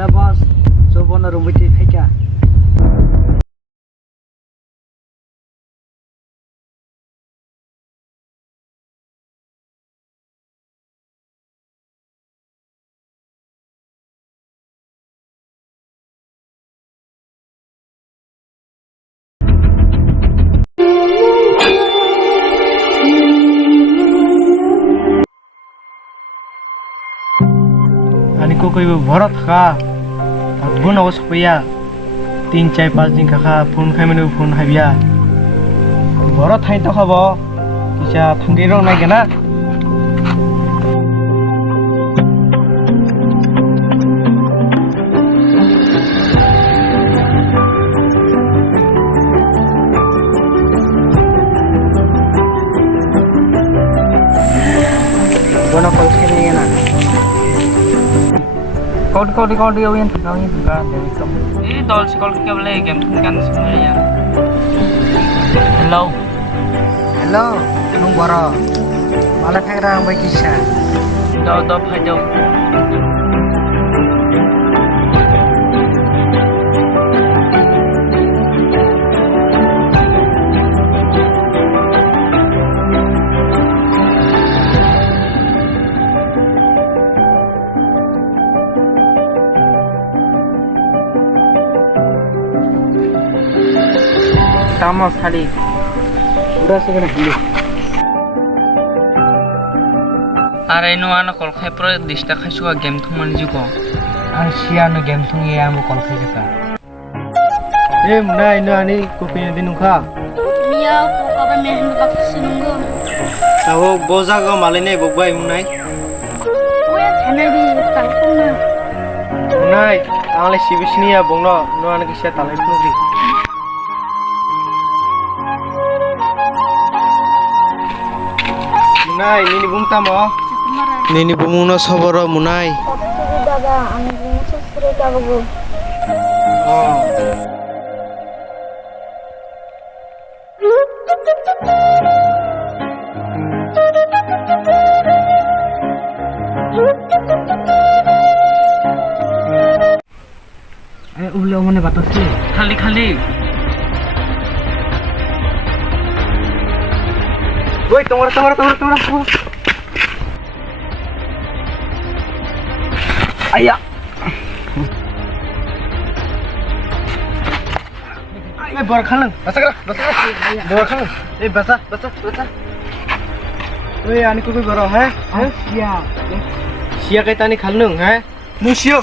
Lah bos, coba na rumit feka. Ani ko koy bharat kha. Bun awas paya. 3-4-5 दिन kha phone khaimanu phone habia. Bharat thai to khabo. Kisa thangi rong nai gana. Bono call sini gana. Kau di awin kan dari kamu. Ini dol sekolah kita boleh game kan semuanya. Hello. Hello, nung baro. Malah kayak orang baik kisah. Do phajo. Tama sekali. Udah segera dulu. Are no ana kol khai pro dista khai suga game thumani juko. Asia no game thungi amu kol khai jaka. Munai no ani kopi dinu kha. Miya ko ka mehen bak sinungo. Tahu boza go malene bogbai munai. Oya thane di talpuna. Munai angle sibisni ya bongno no ana kisia talai pnugi. Munai, nini bung tamo. Nini bung no saboro munai. Daga, ani bung sesre kago. Oh. Ulo mone batasi. Khali. Woi, tunggu. Ayah. Bor khaleng. Basa. Bor khaleng. Basa. Woi, ani ko boro hai? Sia kai tani khaleng hai? Musio.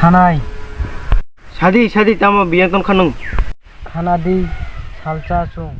Sanai. SADI tamo biang ton khanung. Khanadi salsa sung.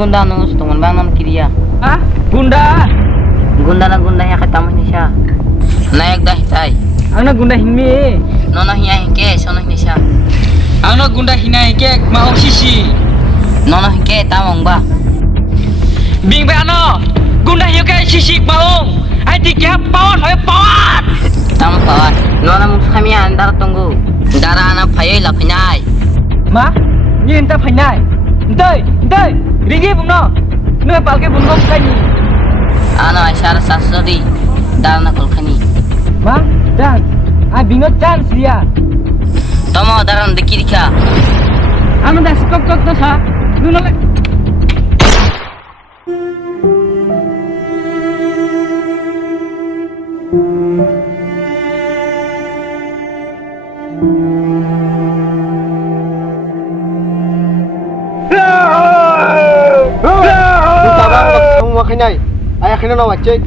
gunda nus tungon bang non kiriya. Ah, gunda. Gunda na gunda ya katamu ni siya. Nayak dah tay. Angna gunda hinmi. Nono hiya hike sono ni siya. Angna gunda hina hike mau sisi. Nono hike tamong ba. Bing ba ano? Gunda hike sisi mau. Ai tikya pawat hoy pawat. Tam pawat. Nono mung kami andar tunggu. Dara anak phayo la phinai. Ma, ni enta phainai. Entoi, rigi bungno. Nue palke bungno khani. Ano asyara sasodi. Dara na kolkhani. Ma, dan. Ai bingot chance dia. Tomo daran dekirika. Anu dah skop to tha. Nunole. Tabang semua kenai. Ayah kena nak cek.